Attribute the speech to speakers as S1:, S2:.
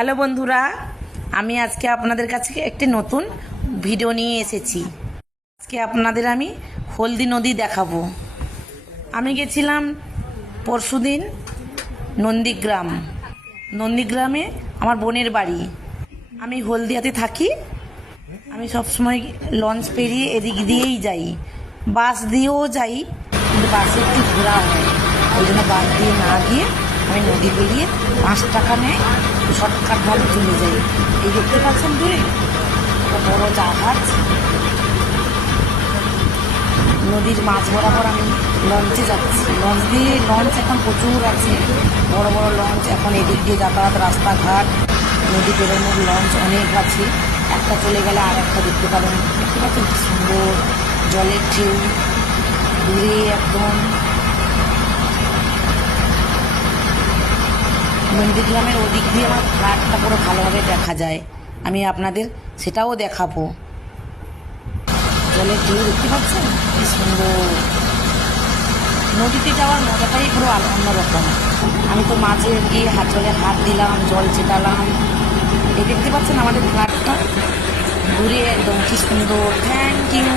S1: Hello বন্ধুরা, আমি আজকে আপনাদের কাছে একটি নতুন ভিডিও নিয়ে এসেছি। আজকে আপনাদের আমি হলদি নদী দেখাবো। আমি গেছিলাম পরশুদিন নন্দীগ্রাম। নন্দীগ্রামে আমার বোনের বাড়ি। আমি হলদিয়াতে থাকি। আমি সবসময় লঞ্চ পেরিয়ে এদিক দিয়েই যাই। বাস দিয়েও যাই, কিন্তু বাসে একটু ঘোরা হয়। ওই জন্য বাস দিয়ে না গিয়ে আমি নদী পেরিয়ে পাঁচ টাকা নেয় শর্টকাটভাবে চলে যাই এই দেখতে পাচ্ছেন দূরে? একটা বড় জাহাজ। নদীর মাছ বরাবর আমি লঞ্চে যাচ্ছি। লঞ্চ দিয়ে, লঞ্চ এখন প্রচুর আছে। বড় বড় লঞ্চ, এখন এদিক দিয়ে যাতায়াত, রাস্তাঘাট, নদী পেরোনোর লঞ্চ অনেক আছে। একটা চলে গেলে আর একটা দেখতে পাবেন। দেখতে পাচ্ছেন সুন্দর? জলের ঢেউ। দূরে একদম নন্দীগ্রামের ওদিক দিয়ে আমার ঘাটটা পুরো ভালোভাবে দেখা যায়। আমি আপনাদের সেটাও দেখাবো। জলের ঢেউ দেখতে পাচ্ছেন? কি সুন্দর। নদীতে যাওয়ার মজাটাই পুরো অন্যরকম। আমি তো মাঝে গিয়ে হাত জলে হাত দিলাম, জল ছেটালাম। এই দেখতে পাচ্ছেন আমাদের ঘাটটা দূরে একদম কি সুন্দর। Thank you